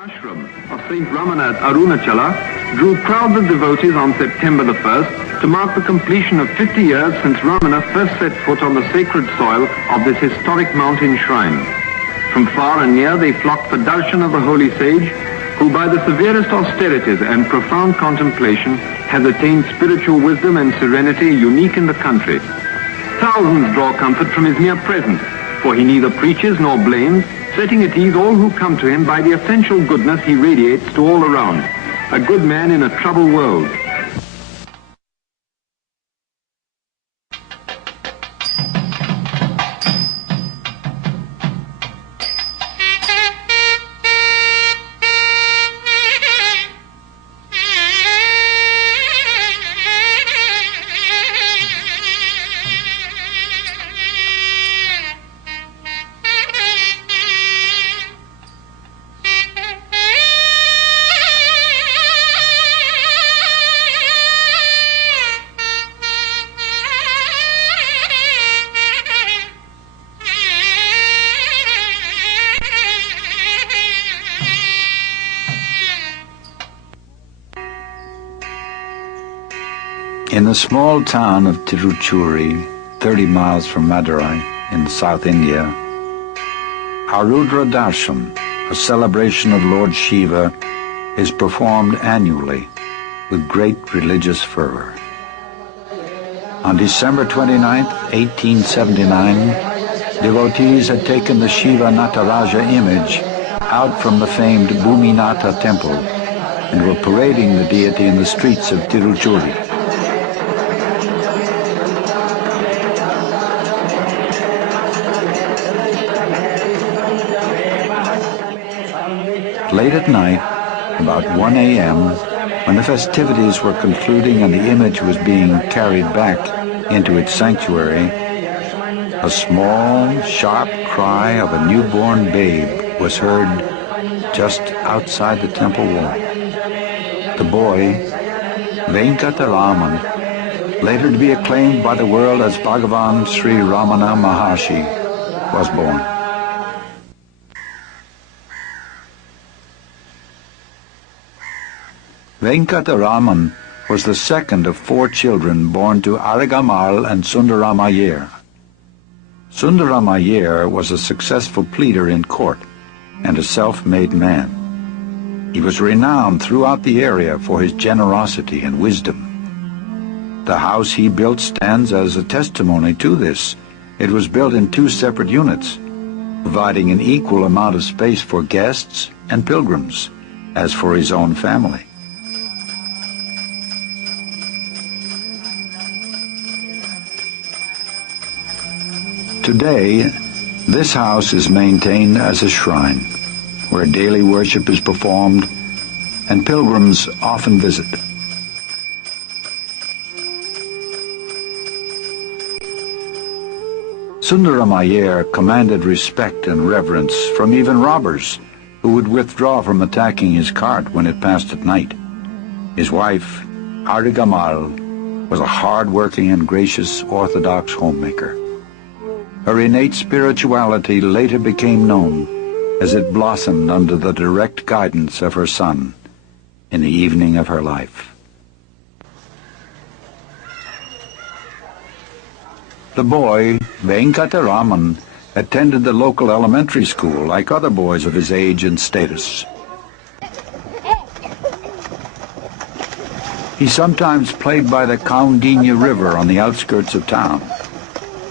ashram of Sri Ramana at Arunachala drew crowds of devotees on September the 1st to mark the completion of 50 years since Ramana first set foot on the sacred soil of this historic mountain shrine. From far and near they flocked for darshan of the holy sage, who by the severest austerities and profound contemplation has attained spiritual wisdom and serenity unique in the country. Thousands draw comfort from his mere presence, for he neither preaches nor blames, setting at ease all who come to him by the essential goodness he radiates to all around. A good man in a troubled world. In the small town of Tiruchuri, 30 miles from Madurai in South India, Arudra Darshan, a celebration of Lord Shiva, is performed annually with great religious fervor. On December 29, 1879, devotees had taken the Shiva Nataraja image out from the famed Bhuminatha temple and were parading the deity in the streets of Tiruchuri. Late at night, about 1 a.m., when the festivities were concluding and the image was being carried back into its sanctuary, a small, sharp cry of a newborn babe was heard just outside the temple wall. The boy, Venkataraman, later to be acclaimed by the world as Bhagavan Sri Ramana Maharshi, was born. Venkataraman was the second of 4 children born to Arigamal and Sundaramayer. Sundaramayer was a successful pleader in court and a self-made man. He was renowned throughout the area for his generosity and wisdom. The house he built stands as a testimony to this. It was built in 2 separate units, providing an equal amount of space for guests and pilgrims, as for his own family. Today, this house is maintained as a shrine, where daily worship is performed and pilgrims often visit. Sundaramayer commanded respect and reverence from even robbers who would withdraw from attacking his cart when it passed at night. His wife, Arigamal, was a hard-working and gracious Orthodox homemaker. Her innate spirituality later became known as it blossomed under the direct guidance of her son in the evening of her life. The boy, Venkataraman, attended the local elementary school like other boys of his age and status. He sometimes played by the Kaundinya River on the outskirts of town.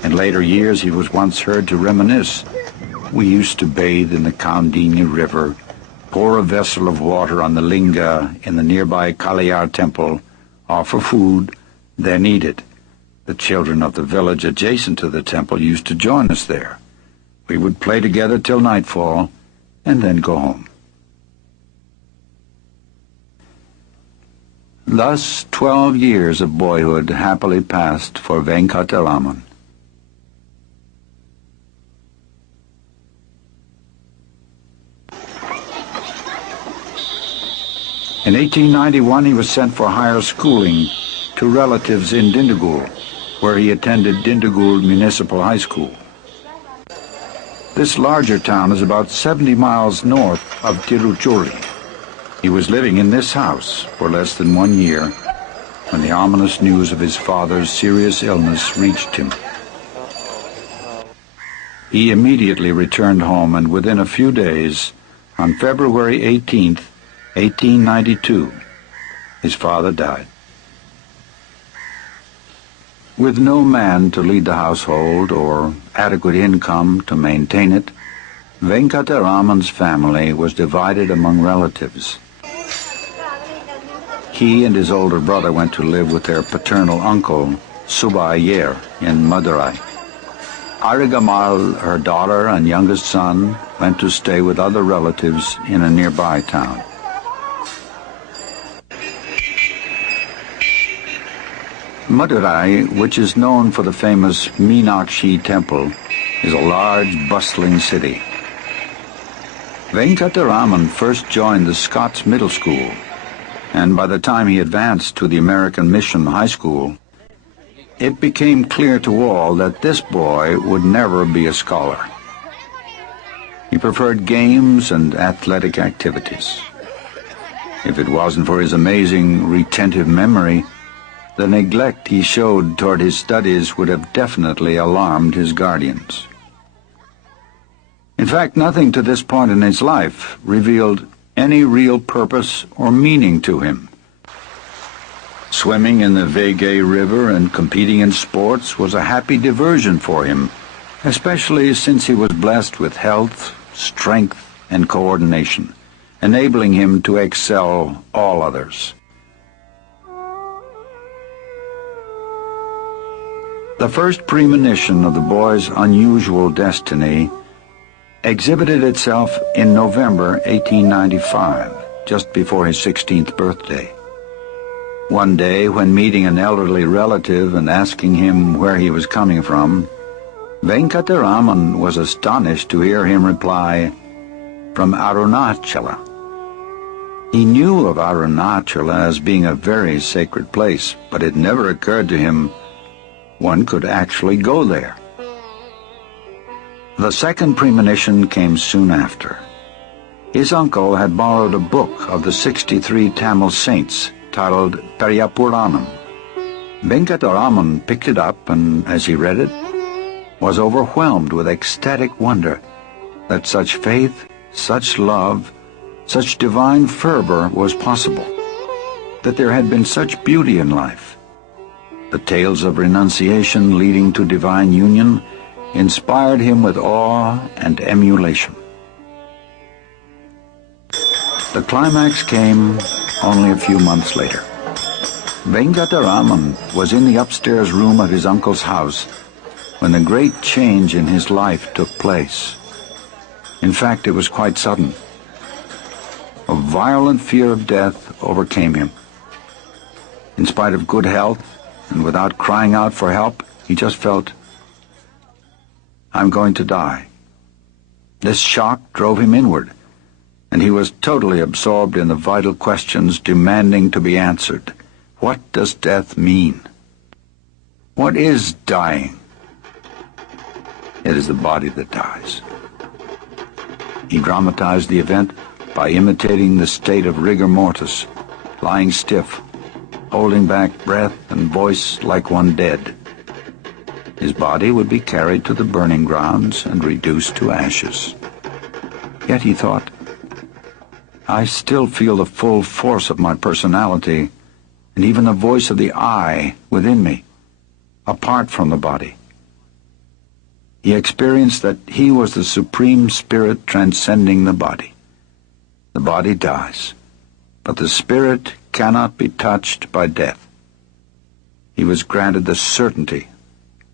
In later years, he was once heard to reminisce. We used to bathe in the Kaundinya River, pour a vessel of water on the linga in the nearby Kaliyar temple, offer food, then eat it. The children of the village adjacent to the temple used to join us there. We would play together till nightfall, and then go home. Thus, 12 years of boyhood happily passed for Venkataraman. In 1891, he was sent for higher schooling to relatives in Dindigul, where he attended Dindigul Municipal High School. This larger town is about 70 miles north of Tiruchuri. He was living in this house for less than 1 year when the ominous news of his father's serious illness reached him. He immediately returned home, and within a few days, on February 18th, 1892, his father died. With no man to lead the household or adequate income to maintain it, Venkataraman's family was divided among relatives. He and his older brother went to live with their paternal uncle, Subba Iyer, in Madurai. Arigamal, her daughter and youngest son, went to stay with other relatives in a nearby town. Madurai, which is known for the famous Meenakshi temple, is a large, bustling city. Venkataraman first joined the Scots Middle School, and by the time he advanced to the American Mission High School, it became clear to all that this boy would never be a scholar. He preferred games and athletic activities. If it wasn't for his amazing retentive memory, the neglect he showed toward his studies would have definitely alarmed his guardians. In fact, nothing to this point in his life revealed any real purpose or meaning to him. Swimming in the Vegay River and competing in sports was a happy diversion for him, especially since he was blessed with health, strength, and coordination, enabling him to excel all others. The first premonition of the boy's unusual destiny exhibited itself in November 1895, just before his 16th birthday. One day, when meeting an elderly relative and asking him where he was coming from, Venkataraman was astonished to hear him reply, "From Arunachala." He knew of Arunachala as being a very sacred place, but it never occurred to him one could actually go there. The second premonition came soon after. His uncle had borrowed a book of the 63 Tamil saints titled Periyapuranam. Venkataraman picked it up and, as he read it, was overwhelmed with ecstatic wonder that such faith, such love, such divine fervor was possible, that there had been such beauty in life. The tales of renunciation leading to divine union inspired him with awe and emulation. The climax came only a few months later. Venkataraman was in the upstairs room of his uncle's house when the great change in his life took place. In fact, it was quite sudden. A violent fear of death overcame him. In spite of good health, and without crying out for help, he just felt, "I'm going to die." This shock drove him inward, and he was totally absorbed in the vital questions demanding to be answered. What does death mean? What is dying? It is the body that dies. He dramatized the event by imitating the state of rigor mortis, lying stiff, holding back breath and voice like one dead. His body would be carried to the burning grounds and reduced to ashes. Yet he thought, I still feel the full force of my personality and even the voice of the I within me, apart from the body. He experienced that he was the supreme spirit transcending the body. The body dies, but the spirit cannot be touched by death. He was granted the certainty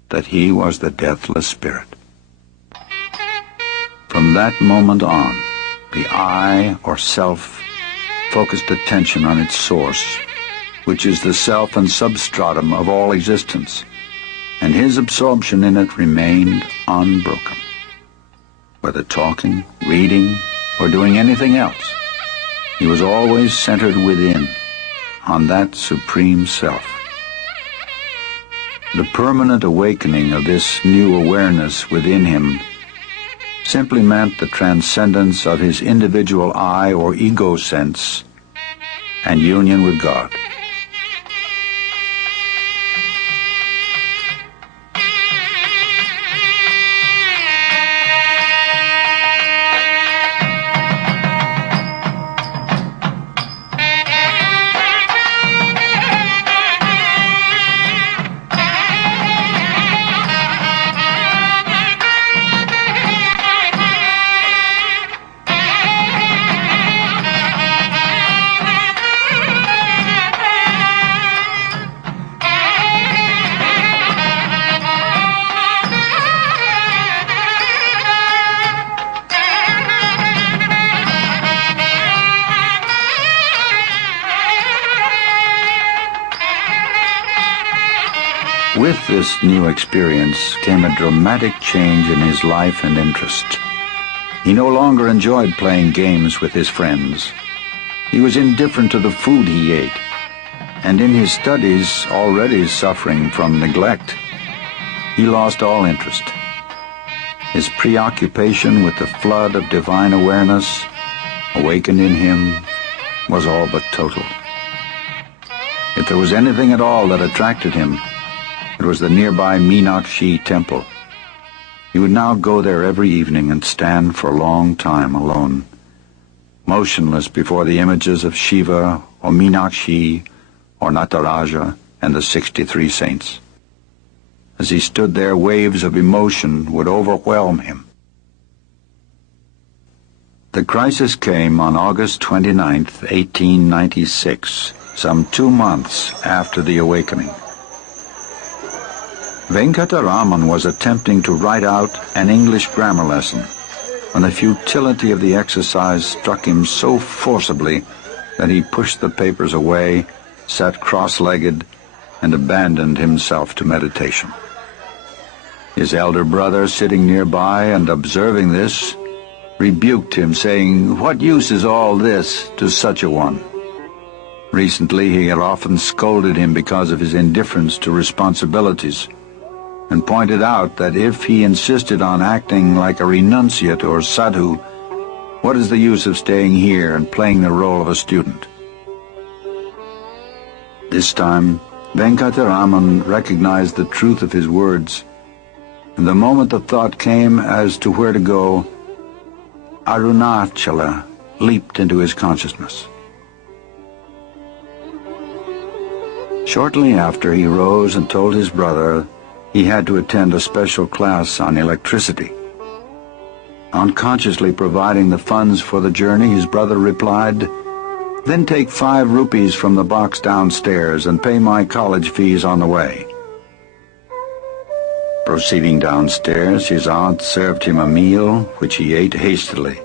that he was the deathless spirit. From that moment on, the I, or self, focused attention on its source, which is the self and substratum of all existence, and his absorption in it remained unbroken. Whether talking, reading, or doing anything else, he was always centered within, on that supreme self. The permanent awakening of this new awareness within him simply meant the transcendence of his individual I or ego sense and union with God. With this new experience came a dramatic change in his life and interest. He no longer enjoyed playing games with his friends. He was indifferent to the food he ate, and in his studies, already suffering from neglect, he lost all interest. His preoccupation with the flood of divine awareness awakened in him was all but total. If there was anything at all that attracted him, it was the nearby Meenakshi temple. He would now go there every evening and stand for a long time alone, motionless before the images of Shiva or Meenakshi or Nataraja and the 63 saints. As he stood there, waves of emotion would overwhelm him. The crisis came on August 29th, 1896, some 2 months after the awakening. Venkataraman was attempting to write out an English grammar lesson when the futility of the exercise struck him so forcibly that he pushed the papers away, sat cross-legged, and abandoned himself to meditation. His elder brother, sitting nearby and observing this, rebuked him, saying, "What use is all this to such a one?" Recently he had often scolded him because of his indifference to responsibilities, and pointed out that if he insisted on acting like a renunciate or sadhu, what is the use of staying here and playing the role of a student? This time, Venkataraman recognized the truth of his words, and the moment the thought came as to where to go, Arunachala leaped into his consciousness. Shortly after, he rose and told his brother he had to attend a special class on electricity. Unconsciously providing the funds for the journey, his brother replied, "Then take 5 rupees from the box downstairs and pay my college fees on the way." Proceeding downstairs, his aunt served him a meal, which he ate hastily.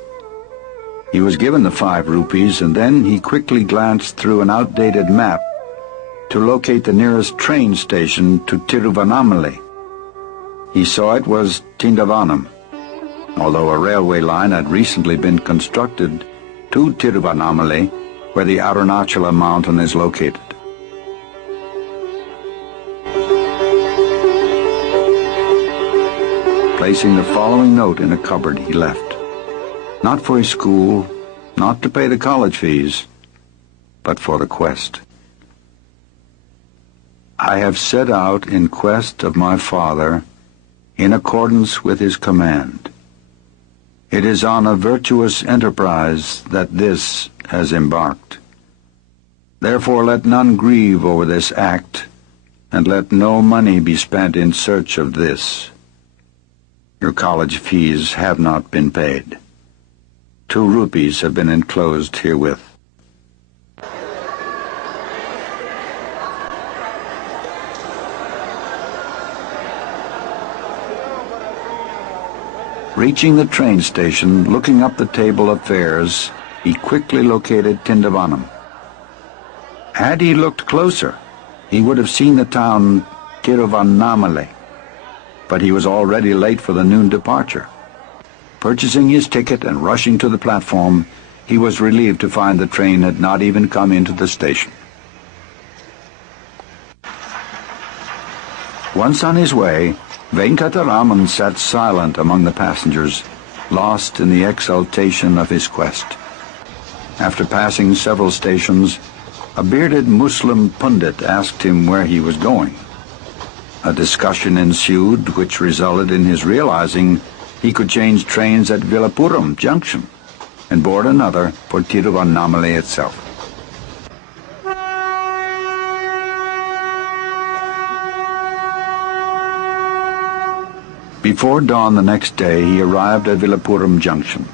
He was given the 5 rupees, and then he quickly glanced through an outdated map to locate the nearest train station to Tiruvannamalai. He saw it was Tindavanam, although a railway line had recently been constructed to Tiruvannamalai, where the Arunachala mountain is located. Placing the following note in a cupboard, he left, not for his school, not to pay the college fees, but for the quest. "I have set out in quest of my Father in accordance with his command. It is on a virtuous enterprise that this has embarked. Therefore let none grieve over this act, and let no money be spent in search of this. Your college fees have not been paid. 2 rupees have been enclosed herewith." Reaching the train station, looking up the table of fares, he quickly located Tindavanam. Had he looked closer, he would have seen the town Tiruvannamalai, but he was already late for the noon departure. Purchasing his ticket and rushing to the platform, he was relieved to find the train had not even come into the station. Once on his way, Venkataraman sat silent among the passengers, lost in the exaltation of his quest. After passing several stations, a bearded Muslim pundit asked him where he was going. A discussion ensued which resulted in his realizing he could change trains at Villapuram Junction and board another for Tiruvannamalai itself. Before dawn the next day, he arrived at Villapuram Junction.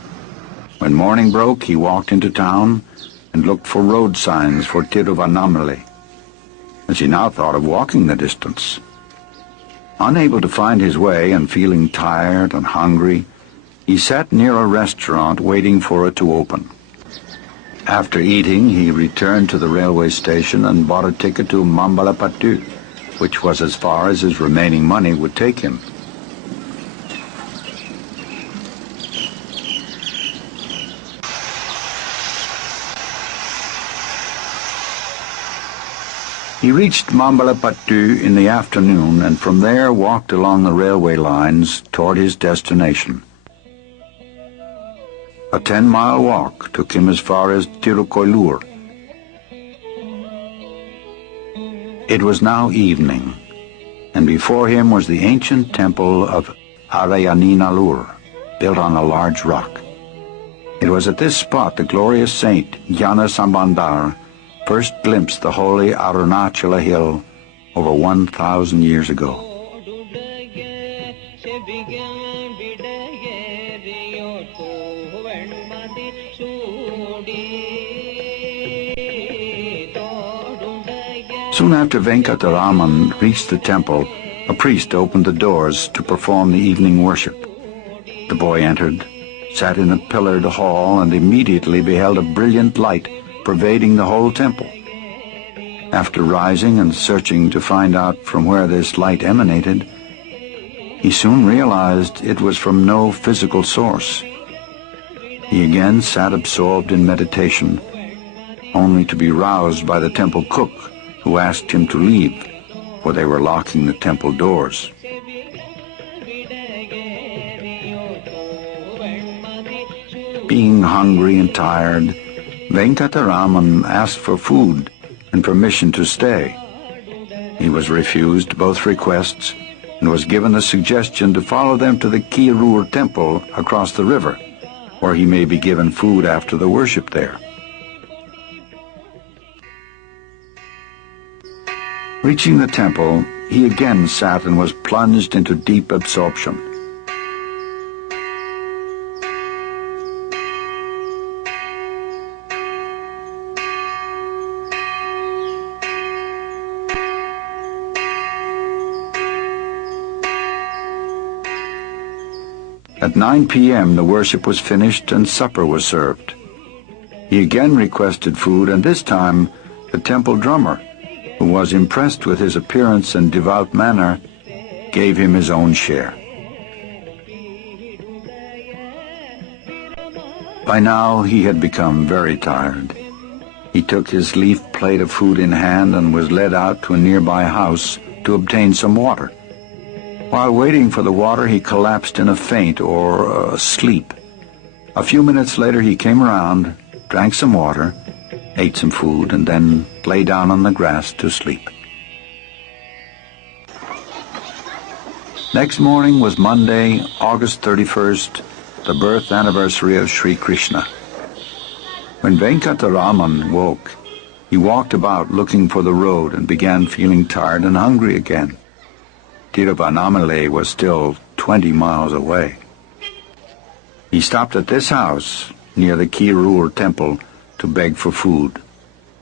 When morning broke, he walked into town and looked for road signs for Tiruvannamalai, as he now thought of walking the distance. Unable to find his way and feeling tired and hungry, he sat near a restaurant waiting for it to open. After eating, he returned to the railway station and bought a ticket to Mambalapattu, which was as far as his remaining money would take him. He reached Mambalapattu in the afternoon and from there walked along the railway lines toward his destination. A 10-mile walk took him as far as Tirukoilur. It was now evening, and before him was the ancient temple of Arayaninalur, built on a large rock. It was at this spot the glorious saint Jnana Sambandar first glimpsed the holy Arunachala hill over 1,000 years ago. Soon after Venkataraman reached the temple, a priest opened the doors to perform the evening worship. The boy entered, sat in a pillared hall, and immediately beheld a brilliant light pervading the whole temple. After rising and searching to find out from where this light emanated, he soon realized it was from no physical source. He again sat absorbed in meditation, only to be roused by the temple cook, who asked him to leave, for they were locking the temple doors. Being hungry and tired, Venkataraman asked for food and permission to stay. He was refused both requests and was given the suggestion to follow them to the Kirur temple across the river, where he may be given food after the worship there. Reaching the temple, he again sat and was plunged into deep absorption. At 9 p.m. the worship was finished and supper was served. He again requested food, and this time the temple drummer, who was impressed with his appearance and devout manner, gave him his own share. By now he had become very tired. He took his leaf plate of food in hand and was led out to a nearby house to obtain some water. While waiting for the water, he collapsed in a faint or sleep. A few minutes later he came around, drank some water, ate some food, and then lay down on the grass to sleep. Next morning was Monday, August 31st, the birth anniversary of Sri Krishna. When Venkataraman woke, he walked about looking for the road and began feeling tired and hungry again. Tiruvannamalai was still 20 miles away. He stopped at this house near the Kirur temple to beg for food,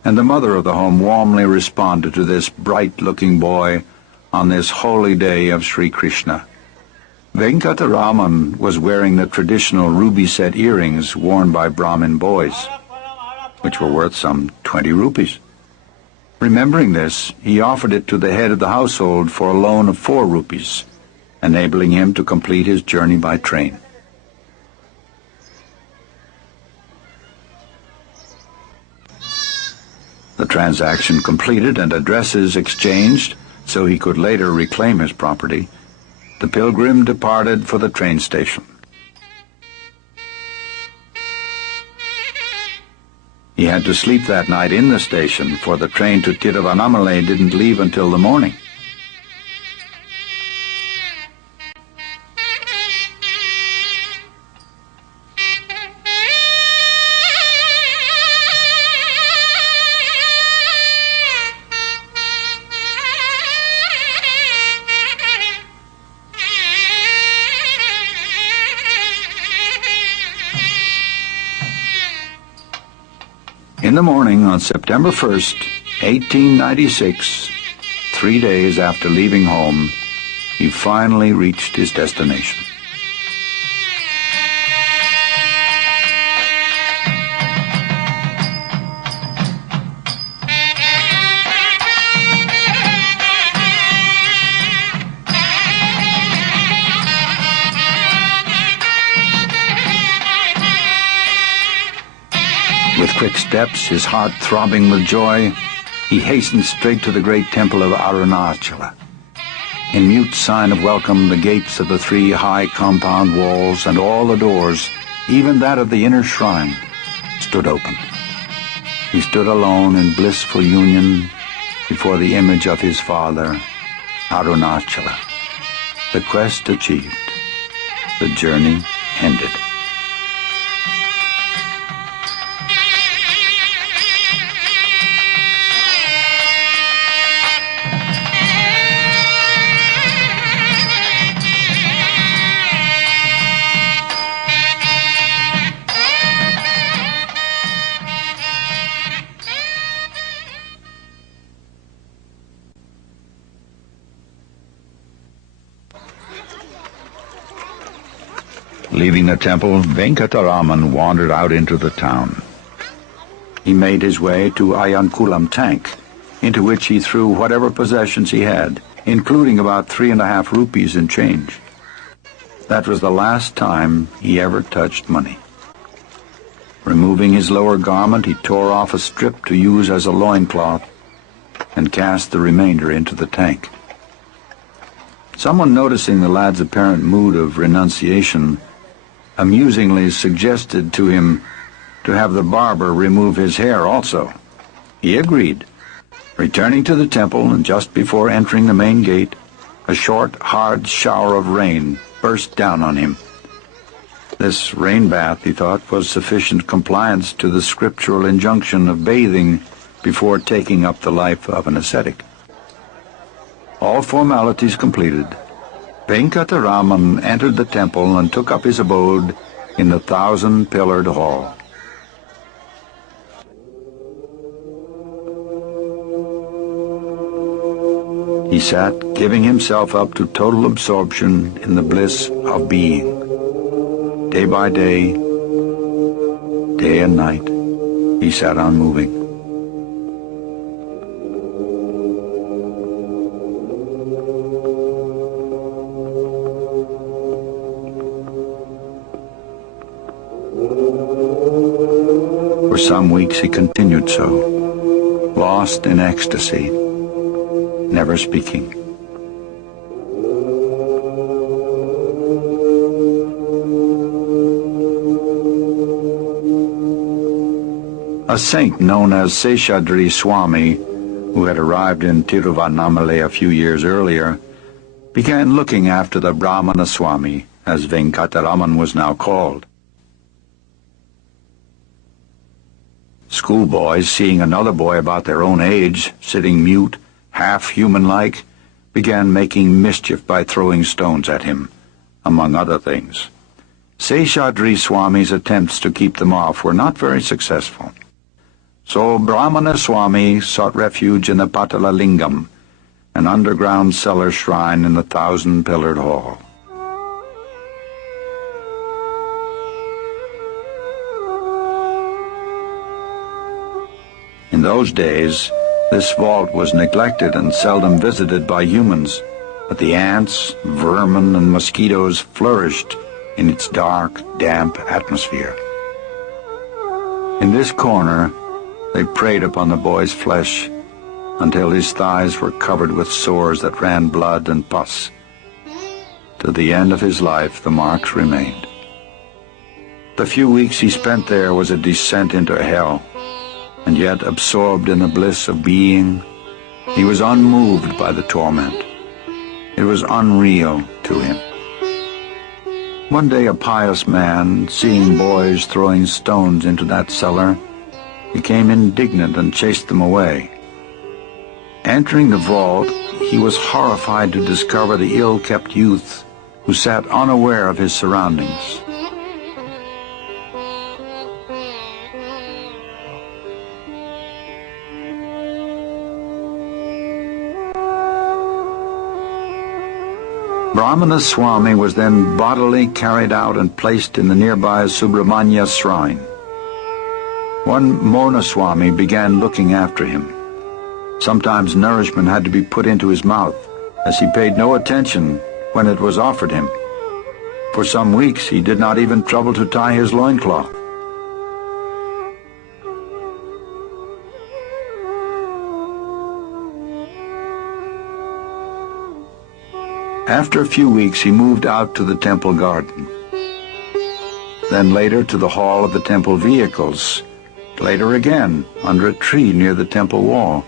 and the mother of the home warmly responded to this bright-looking boy on this holy day of Sri Krishna. Venkataraman was wearing the traditional ruby-set earrings worn by Brahmin boys, which were worth some 20 rupees. Remembering this, he offered it to the head of the household for a loan of 4 rupees, enabling him to complete his journey by train. The transaction completed and addresses exchanged so he could later reclaim his property, the pilgrim departed for the train station. He had to sleep that night in the station, for the train to Tiruvannamalai didn't leave until the morning. In the morning on September 1st, 1896, 3 days after leaving home, he finally reached his destination. With quick steps, his heart throbbing with joy, he hastened straight to the great temple of Arunachala. In mute sign of welcome, the gates of the 3 high compound walls and all the doors, even that of the inner shrine, stood open. He stood alone in blissful union before the image of his father, Arunachala. The quest achieved, the journey ended. Leaving the temple, Venkataraman wandered out into the town. He made his way to Ayankulam tank, into which he threw whatever possessions he had, including about 3.5 rupees in change. That was the last time he ever touched money. Removing his lower garment, he tore off a strip to use as a loincloth and cast the remainder into the tank. Someone, noticing the lad's apparent mood of renunciation, amusingly suggested to him to have the barber remove his hair also. He agreed. Returning to the temple, and just before entering the main gate, a short, hard shower of rain burst down on him. This rain bath, he thought, was sufficient compliance to the scriptural injunction of bathing before taking up the life of an ascetic. All formalities completed, Venkataraman entered the temple and took up his abode in the 1,000-pillared hall. He sat, giving himself up to total absorption in the bliss of being. Day by day, day and night, he sat unmoving. For some weeks he continued so, lost in ecstasy, never speaking. A saint known as Seshadri Swami, who had arrived in Tiruvannamalai a few years earlier, began looking after the Ramana Swami, as Venkataraman was now called. Schoolboys, seeing another boy about their own age, sitting mute, half-human-like, began making mischief by throwing stones at him, among other things. Seshadri Swami's attempts to keep them off were not very successful. So Ramana Swami sought refuge in the Patala Lingam, an underground cellar shrine in the 1,000-pillared hall. In those days, this vault was neglected and seldom visited by humans, but the ants, vermin, and mosquitoes flourished in its dark, damp atmosphere. In this corner, they preyed upon the boy's flesh until his thighs were covered with sores that ran blood and pus. To the end of his life, the marks remained. The few weeks he spent there was a descent into hell, and yet absorbed in the bliss of being, he was unmoved by the torment. It was unreal to him. One day a pious man, seeing boys throwing stones into that cellar, became indignant and chased them away. Entering the vault, he was horrified to discover the ill-kept youth who sat unaware of his surroundings. Ramana Swami was then bodily carried out and placed in the nearby Subramanya shrine. One Mona Swami began looking after him. Sometimes nourishment had to be put into his mouth, as he paid no attention when it was offered him. For some weeks he did not even trouble to tie his loincloth. After a few weeks he moved out to the temple garden, then later to the hall of the temple vehicles, later again under a tree near the temple wall.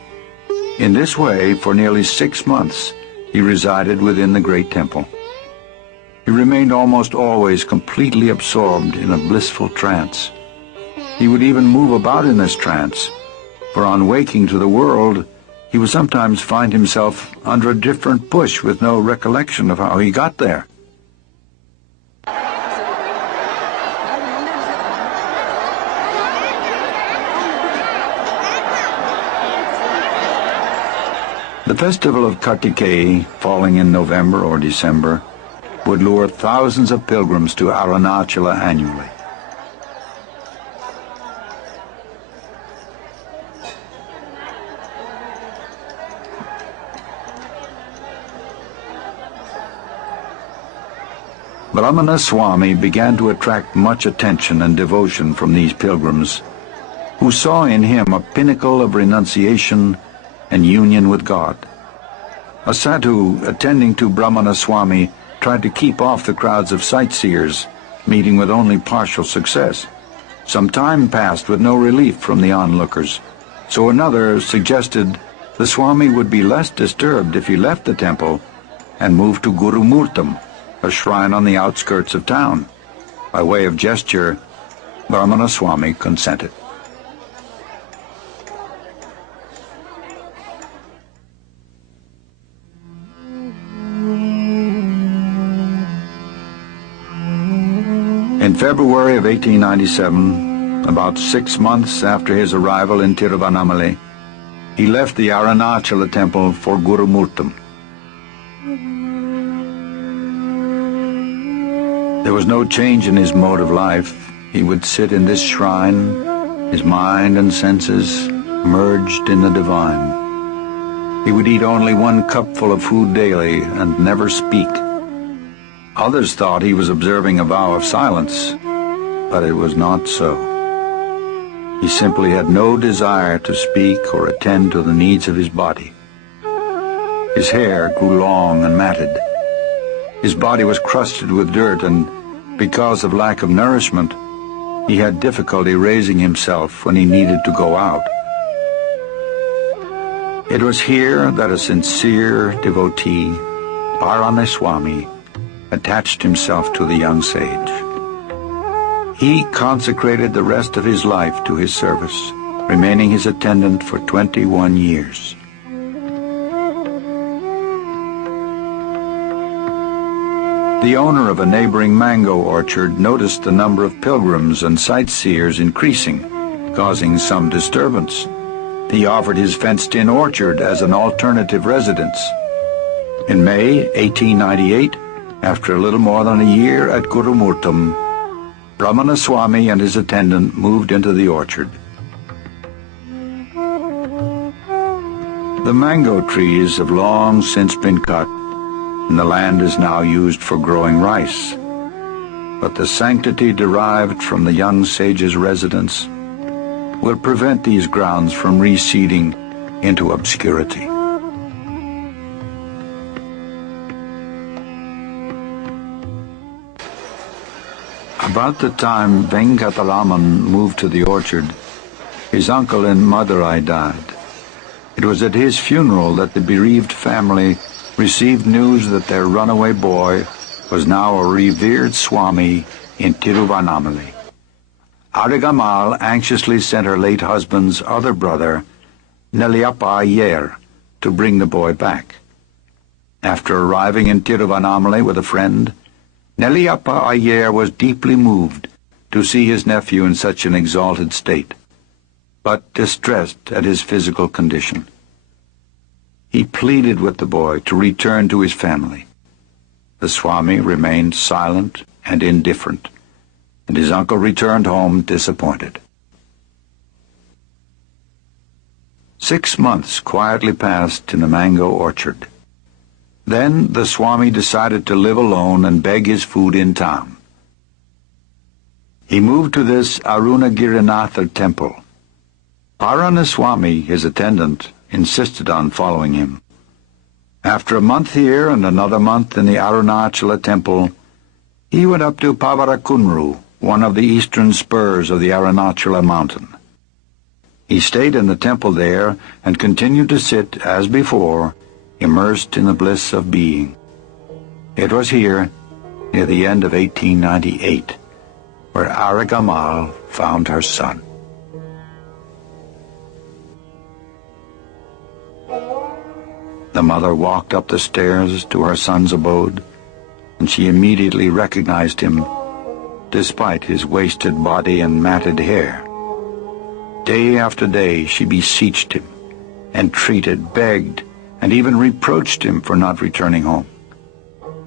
In this way, for nearly 6 months, he resided within the great temple. He remained almost always completely absorbed in a blissful trance. He would even move about in this trance, for on waking to the world, he would sometimes find himself under a different bush with no recollection of how he got there. The festival of Kartikeya, falling in November or December, would lure thousands of pilgrims to Arunachala annually. Ramana Swami began to attract much attention and devotion from these pilgrims, who saw in him a pinnacle of renunciation and union with God. A sadhu attending to Ramana Swami tried to keep off the crowds of sightseers, meeting with only partial success. Some time passed with no relief from the onlookers, so another suggested the Swami would be less disturbed if he left the temple and moved to Gurumurtam, a shrine on the outskirts of town. By way of gesture, Ramana Swami consented. In February of 1897, about 6 months after his arrival in Tiruvannamalai, he left the Arunachala temple for Gurumurtam. There was no change in his mode of life. He would sit in this shrine, his mind and senses merged in the divine. He would eat only 1 cupful of food daily and never speak. Others thought he was observing a vow of silence, but it was not so. He simply had no desire to speak or attend to the needs of his body. His hair grew long and matted. His body was crusted with dirt, and because of lack of nourishment, he had difficulty raising himself when he needed to go out. It was here that a sincere devotee, Ramana Swami, attached himself to the young sage. He consecrated the rest of his life to his service, remaining his attendant for 21 years. The owner of a neighboring mango orchard noticed the number of pilgrims and sightseers increasing, causing some disturbance. He offered his fenced-in orchard as an alternative residence. In May 1898, after a little more than a year at Gurumurtam, Ramana Swami and his attendant moved into the orchard. The mango trees have long since been cut, and the land is now used for growing rice. But the sanctity derived from the young sage's residence will prevent these grounds from receding into obscurity. About the time Venkataraman moved to the orchard, his uncle in Madurai died. It was at his funeral that the bereaved family received news that their runaway boy was now a revered Swami in Tiruvannamalai. Arunachala anxiously sent her late husband's other brother, Nelliyappa Iyer, to bring the boy back. After arriving in Tiruvannamalai with a friend, Nelliyappa Iyer was deeply moved to see his nephew in such an exalted state, but distressed at his physical condition. He pleaded with the boy to return to his family. The Swami remained silent and indifferent, and his uncle returned home disappointed. 6 months quietly passed in a mango orchard. Then the Swami decided to live alone and beg his food in town. He moved to this Arunagirinatha temple. Paranaswami, his attendant, insisted on following him. After a month here and another month in the Arunachala temple, he went up to Pavarakunru, one of the eastern spurs of the Arunachala mountain. He stayed in the temple there and continued to sit, as before, immersed in the bliss of being. It was here, near the end of 1898, where Arunachala found her son. The mother walked up the stairs to her son's abode, and she immediately recognized him, despite his wasted body and matted hair. Day after day she beseeched him, entreated, begged, and even reproached him for not returning home.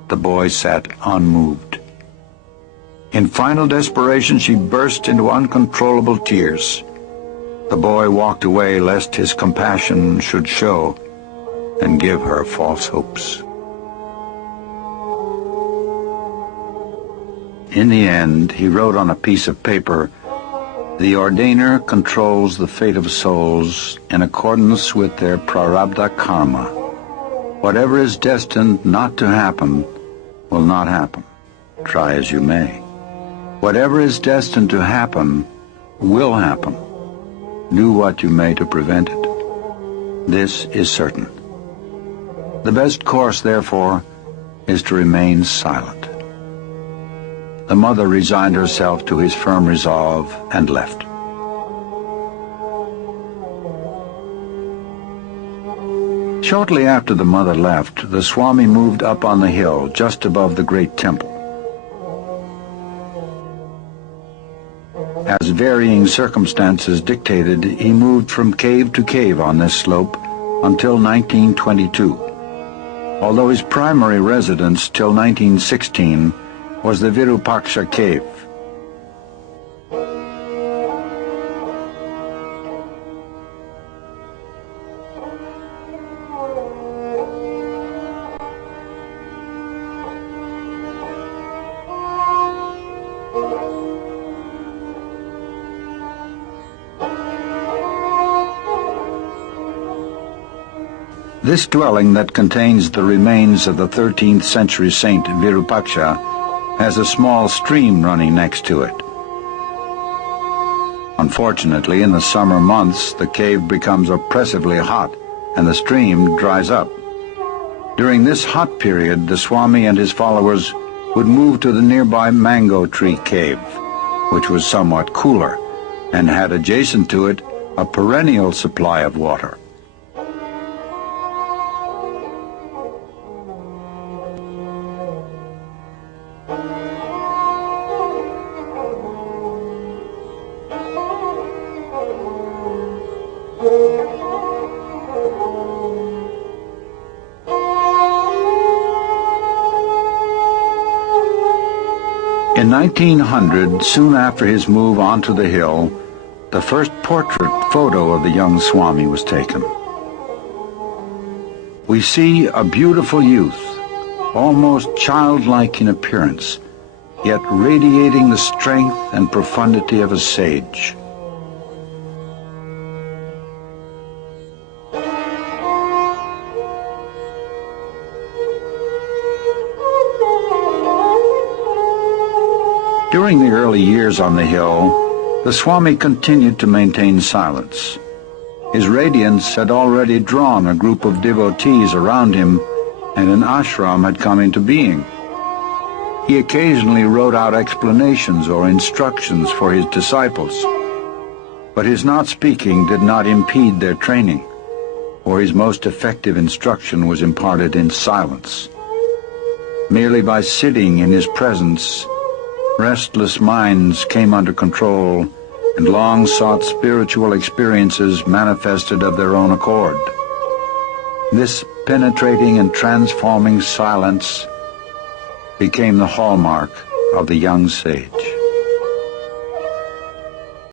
The boy sat unmoved. In final desperation she burst into uncontrollable tears. The boy walked away lest his compassion should show and give her false hopes. In the end, he wrote on a piece of paper, "The ordainer controls the fate of souls in accordance with their prarabdha karma. Whatever is destined not to happen will not happen, try as you may. Whatever is destined to happen will happen. Do what you may to prevent it. This is certain. The best course, therefore, is to remain silent." The mother resigned herself to his firm resolve and left. Shortly after the mother left, the Swami moved up on the hill just above the great temple. As varying circumstances dictated, he moved from cave to cave on this slope until 1922. Although his primary residence till 1916 was the Virupaksha cave. This dwelling that contains the remains of the 13th century saint Virupaksha has a small stream running next to it. Unfortunately, in the summer months, the cave becomes oppressively hot and the stream dries up. During this hot period, the Swami and his followers would move to the nearby mango tree cave, which was somewhat cooler and had adjacent to it a perennial supply of water. In 1900, soon after his move onto the hill, the first portrait photo of the young Swami was taken. We see a beautiful youth, almost childlike in appearance, yet radiating the strength and profundity of a sage. During the early years on the hill, The Swami continued to maintain silence. His radiance had already drawn a group of devotees around him, and an ashram had come into being. He occasionally wrote out explanations or instructions for his disciples, but his not speaking did not impede their training, for his most effective instruction was imparted in silence. Merely by sitting in his presence, restless minds came under control, and long-sought spiritual experiences manifested of their own accord. This penetrating and transforming silence became the hallmark of the young sage.